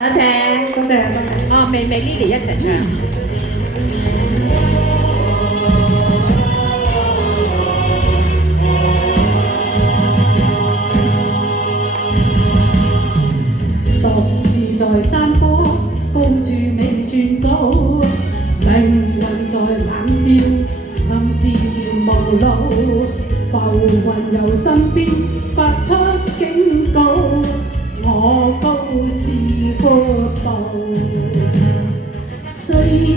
有請，多謝多謝。哦，美 Lily 一齊唱。獨自在山坡，高處未算高，命運在冷笑，暗示前無路，浮雲由身邊發出警告，我高是闊步。雖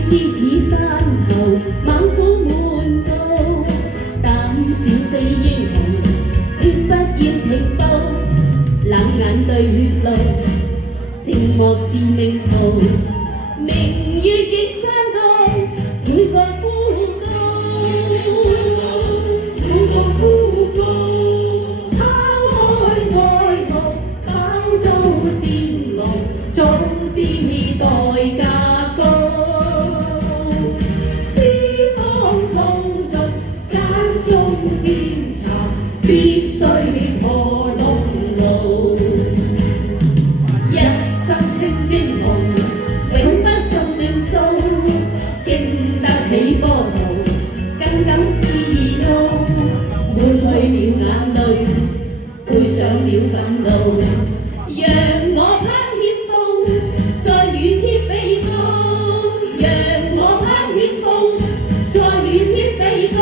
知此山頭猛虎滿布，膽小非英雄，決不要停步。冷眼對血路，寂寞是命途。明月映山崗，每個孤高，每個孤高。拋開愛慕，飽遭煎熬，早知代價高。必須破龍路，一生稱英雄，永不信命數，經得起波濤，更敢自傲，抹去了眼淚，背上了憤怒，讓我攀險峰，在雨天被告，讓我攀險峰，在雨天被告。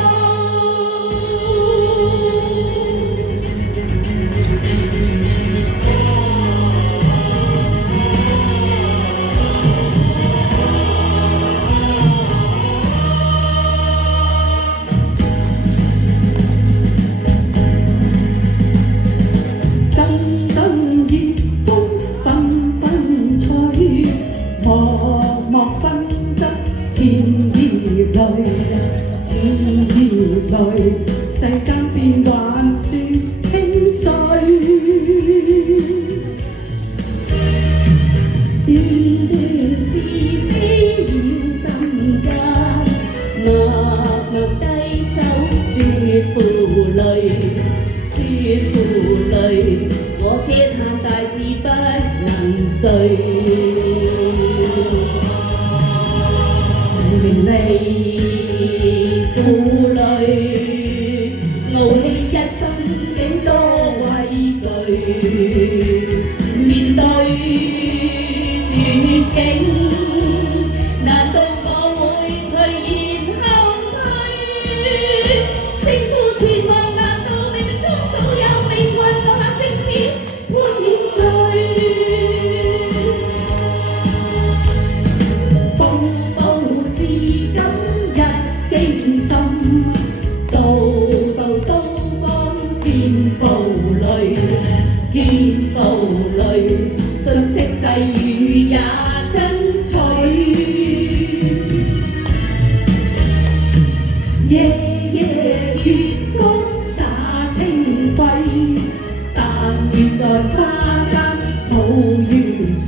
千葉淚，世間變幻轉輕碎。段段是非繞心間，默低手說負累，說負累，我這貪大志不能遂。名利負累，傲氣一生竟多畏懼，面對絕境，難道我會退而後退？勝負存亡，難道冥冥中早有命運留下聖旨判了罪？見暴淚，信息際遇也爭取。夜夜月光灑清輝，但願在花間抱月睡。